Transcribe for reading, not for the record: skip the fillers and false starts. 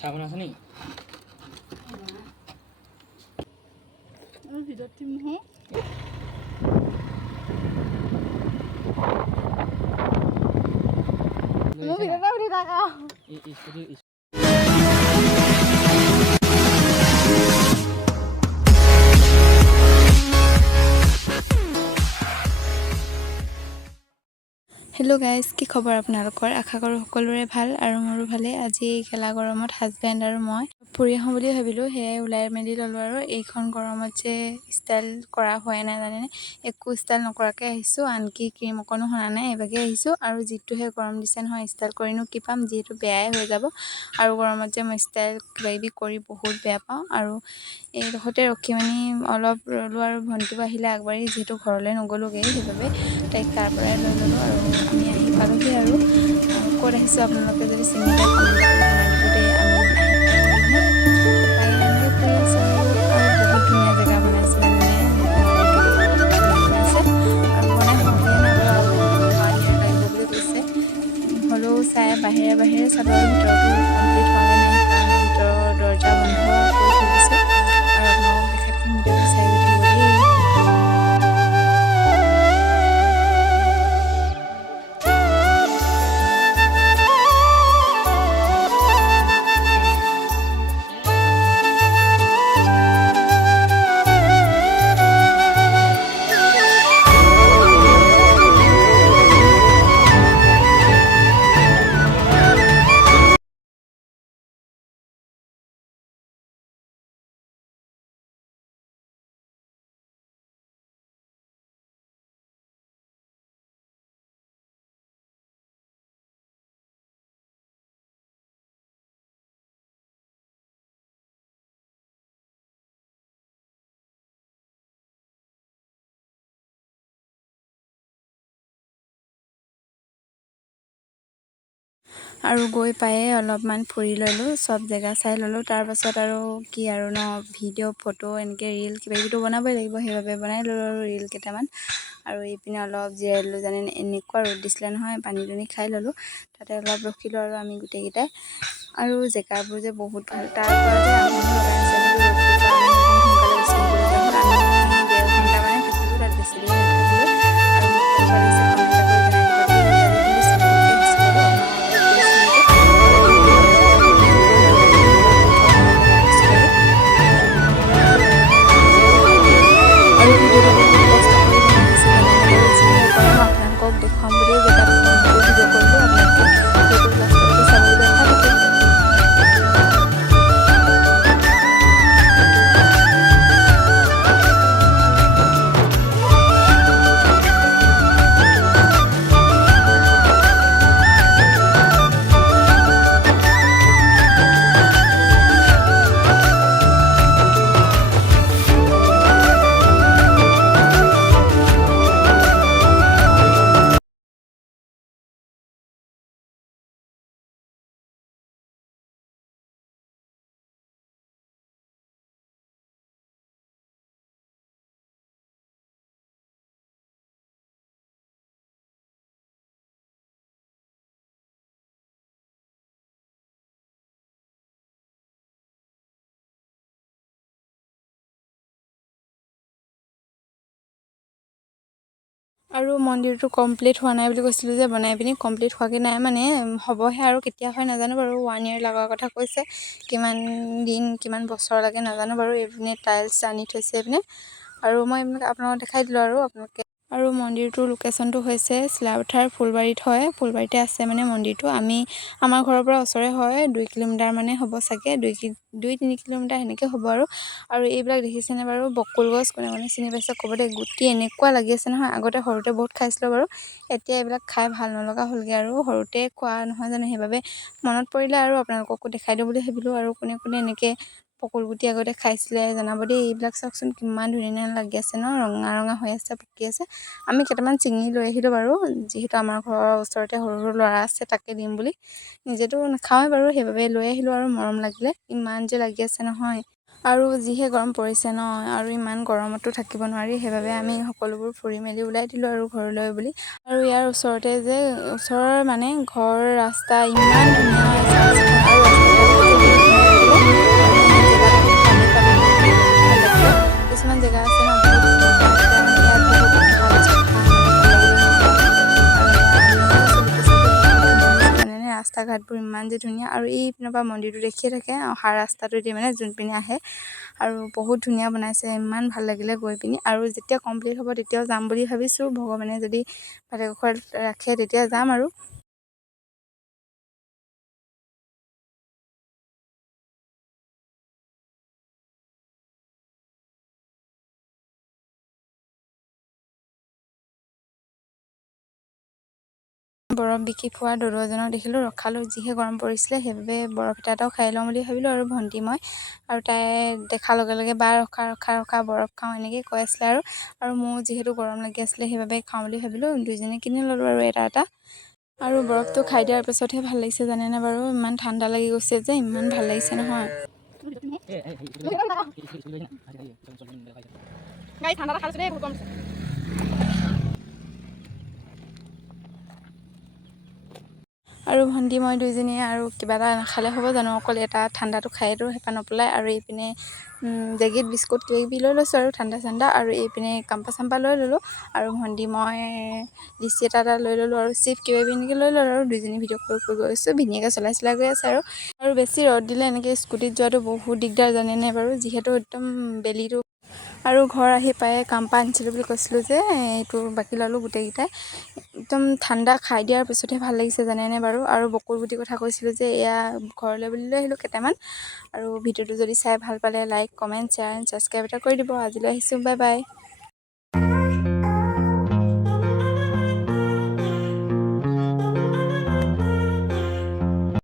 চাহ বনাইছে নেকি? ভিতৰত থিম নহয় মোৰ ভিতৰতে উঠি থাকা হেল্ল' গাইজ, কি খবৰ আপোনালোকৰ? আশা কৰোঁ সকলোৰে ভাল আৰু মোৰো ভালেই। আজি গেলা গৰমত হাজবেণ্ড আৰু মই ফুৰি আহোঁ বুলি ভাবিলোঁ, সেয়াই ওলাই মেলি ল'লোঁ। আৰু এইখন গৰমত যে ষ্টাইল কৰা হোৱাই নাই জানেনে, একো ষ্টাইল নকৰাকৈ আহিছোঁ, আনকি ক্ৰীম অকণো সনা নাই, এইভাগে আহিছোঁ। আৰু যিটোহে গৰম দিছে নহয়, ষ্টাইল কৰিনো কি পাম, যিহেতু বেয়াই হৈ যাব। আৰু গৰমত যে মই ষ্টাইল কিবাকিবি কৰি বহুত বেয়া পাওঁ। আৰু এইডোখৰতে ৰখি মেলি অলপ ৰ'লোঁ, আৰু ভণ্টিও আহিলে আগবাঢ়ি, যিহেতু ঘৰলৈ নগ'লোগৈ, সেইবাবে তাইক তাৰ পৰাই লৈ ল'লোঁ। আৰু আমি আহি পালোহি। আৰু ক'ত আহিছোঁ আপোনালোকে যদি চিনি পায় কমেণ্ট কৰি জনাই দিব দেই। আমি আহি পালোঁ মানে পাপাই এনেকৈ কৰি আছে আৰু বহুত ধুনীয়া জেগা বনাইছে জানেনে, মন্দিৰটোতো বহুত ধুনীয়া বনাইছে। আৰু বনাই হোৱাগৈয়ে নাই বাৰু, আৰু 1 year লাগিব বুলি কৈছে। হ'লেও চাই বাহিৰে চালোঁ, আৰু ভিতৰতো কমপ্লিট হোৱাগৈ নাই, সেইকাৰণে ভিতৰৰ দৰ্জা বন্ধ কৰি থৈ দিছে। আৰু আপোনালোকক দেখাই থাকিম, ভিডিঅ'টো চাই গৈ থাকিব দেই। আৰু গৈ পায়ে অলপমান ফুৰি ল'লোঁ, চব জেগা চাই ল'লোঁ। তাৰপাছত আৰু কি আৰু ন, ভিডিঅ' ফটো এনেকৈ ৰীল কিবাকিবিতো বনাবই লাগিব, সেইবাবে বনাই ল'লোঁ আৰু ৰীল কেইটামান। আৰু এইপিনে অলপ জিৰাই ল'লোঁ জানেনে, এনেকুৱা ৰ'দ দিছিলে নহয়, পানী দুনি খাই ল'লোঁ। তাতে অলপ ৰখিলোঁ আৰু আমি গোটেইকেইটাই। আৰু জেগাবোৰ যে বহুত ভাল, তাৰ পৰা যে আমনি লগা নাছিলে, কিন্তু ৰ'দটোৰ কাৰণে বহুত সোনকালে গুচি আহিবলগীয়া হ'ল। আমি 1.5 ঘণ্টামানে থাকিলোঁ তাত, বেছি দেৰি নাথাকিলোঁ। আৰু মোক কেনেকুৱা লাগিছে কমেণ্ট এটা কৰি জনাই দিব দেই। আজি কিন্তু চিম্পুলকৈ আহিছোঁ বাৰু, আপোনালোকৰ আগত কৈছিলোঁ যে অলপ ফূৰ্তি ফাৰ্তা কৰি মেলি আৰু ভিডিঅ'টো ওপৰত নলগা হৈছোঁ বাৰু। আৰু ভিডিঅ'টো বহুত কষ্ট কৰি বনোৱা হৈছে জানেনে বাৰু, যিহে গৰম আপোনালোকক দেখুৱাম বুলি জেগাত গৈ ভিডিঅ' কৰিলোঁ। আপোনালোকে ভিডিঅ'টো লাষ্টলৈকে চাব বুলি আশা থাকিল। আৰু মন্দিৰটো কমপ্লিট হোৱা নাই বুলি কৈছিলোঁ যে, বনাই পিনি কমপ্লিট হোৱাগৈ নাই, মানে হ'বহে আৰু কেতিয়া হয় নাজানো বাৰু। 1 year লগাৰ কথা কৈছে, কিমান দিন কিমান বছৰ লাগে নাজানো বাৰু। এইপিনে টাইলছ আনি থৈছে এইপিনে, আৰু মই আপোনালোকক দেখাই দিলোঁ আৰু আপোনালোকে। আৰু মন্দিৰটোৰ লোকেশ্যনটো হৈছে চিলাপথাৰ ফুলবাৰীত হয়, ফুলবাৰীতে আছে মানে মন্দিৰটো। আমাৰ ঘৰৰ পৰা ওচৰে হয়, 2 কিলোমিটাৰ মানে হ'ব চাগে, 2-3 কিলোমিটাৰ সেনেকৈ হ'ব আৰু। আৰু এইবিলাক দেখিছেনে বাৰু, বকুল গছ, কোনে কোনে চিনি পাইছে ক'ব দেই। গুটি এনেকুৱা লাগি আছে নহয়, আগতে সৰুতে বহুত খাইছিলোঁ বাৰু, এতিয়া এইবিলাক খাই ভাল নলগা হ'লগৈ। আৰু সৰুতে খোৱা নহয় জানো, সেইবাবে মনত পৰিলে আৰু আপোনালোককো দেখাই দিওঁ বুলি ভাবিলোঁ। আৰু কোনে কোনে এনেকৈ বকুল গুটি আগতে খাইছিলে জনাব দেই। এইবিলাক চাওকচোন কিমান ধুনীয়া লাগি আছে ন, ৰঙা ৰঙা হৈ আছে, পকি আছে। আমি কেইটামান ছিঙি লৈ আহিলোঁ বাৰু, যিহেতু আমাৰ ঘৰৰ ওচৰতে সৰু সৰু ল'ৰা আছে, তাকে দিম বুলি। নিজেতো নাখাওঁৱে বাৰু, সেইবাবে লৈ আহিলোঁ আৰু মৰম লাগিলে। ইমান যে লাগি আছে নহয়, আৰু যিহে গৰম পৰিছে ন, আৰু ইমান গৰমতো থাকিব নোৱাৰি, সেইবাবে আমি সকলোবোৰ ফুৰি মেলি ওলাই দিলোঁ আৰু ঘৰলৈ বুলি। আৰু ইয়াৰ ওচৰতে যে ওচৰৰ মানে ঘৰ, ৰাস্তা ইমান ধুনীয়া চাফ চিকুণ, আৰু ৰাস্তা ঘাটবোৰ যে বহুত ধুনীয়া জেগা আছে ন, বহুত তেতিয়া মানে ইয়াত বহুত ভাল চাফা মানে ভাল লাগিলে জানেনে ৰাস্তা ঘাটবোৰ ইমান যে ধুনীয়া। আৰু এই পিনৰ পৰা মন্দিৰটো দেখিয়ে থাকে অহা ৰাস্তাটোদি মানে যোনপিনে আহে, আৰু বহুত ধুনীয়া বনাইছে, ইমান ভাল লাগিলে গৈ পিনি। আৰু যেতিয়া কমপ্লিট হ'ব তেতিয়াও যাম বুলি ভাবিছোঁ, ভগৱানে যদি ভালে কুশলে ৰাখে তেতিয়া যাম আৰু। বৰফ বিকি খোৱা দদৌ এজনক দেখিলোঁ, ৰখালোঁ, যিহে গৰম পৰিছিলে সেইবাবে বৰফ এটাও খাই লওঁ বুলি ভাবিলোঁ আৰু ভণ্টি মই। আৰু তাই দেখাৰ লগে লগে বা ৰখা ৰখা ৰখা বৰফ খাওঁ এনেকৈ কৈ আছিলে আৰু মোৰ যিহেতু গৰম লাগি আছিলে সেইবাবে খাওঁ বুলি ভাবিলোঁ, দুইজনী কিনি ল'লোঁ আৰু এটা এটা। আৰু বৰফটো খাই দিয়াৰ পিছতহে ভাল লাগিছে জানেনে বাৰু, ইমান ঠাণ্ডা লাগি গৈছে যে, ইমান ভাল লাগিছে নহয়। আৰু ভণ্টি মই দুইজনীয়ে আৰু কিবা এটা নাখালে হ'ব জানো, অকল এটা ঠাণ্ডাটো খায়েতো হেঁপাহ নপলায়। আৰু এইপিনে জেগীত বিস্কুট কিবাকিবি লৈ লৈছোঁ আৰু ঠাণ্ডা ঠাণ্ডা, আৰু এইপিনে কাম্পা চাম্পা লৈ ল'লোঁ। আৰু ভণ্টি মই লিচি এটা লৈ ল'লোঁ, আৰু চিপছ কিবাকিবি এনেকৈ লৈ ল'লোঁ। আৰু দুইজনী ভিডিঅ' কল কৰি গৈছোঁ, ধুনীয়াকৈ চলাই গৈ আছে আৰু বেছি ৰ'দ দিলে এনেকৈ স্কুটিত যোৱাটো বহুত দিগদাৰ জানেনে বাৰু, যিহেতু একদম বেলিটো। আৰু ঘৰ আহি পাই কাম্পা আনিছিলোঁ বুলি কৈছিলোঁ যে, এইটো বাকী ল'লোঁ গোটেইকেইটাই। একদম ঠাণ্ডা খাই দিয়াৰ পিছতহে ভাল লাগিছে জানেনে বাৰু। আৰু বকুল গুটিৰ কথা কৈছিলোঁ যে, এয়া ঘৰলৈ বুলি লৈ আহিলোঁ কেইটামান। আৰু ভিডিঅ'টো যদি চাই ভাল পালে like comment share and subscribe এটা কৰি দিব। আজিলৈ আহিছোঁ, বাই বাই।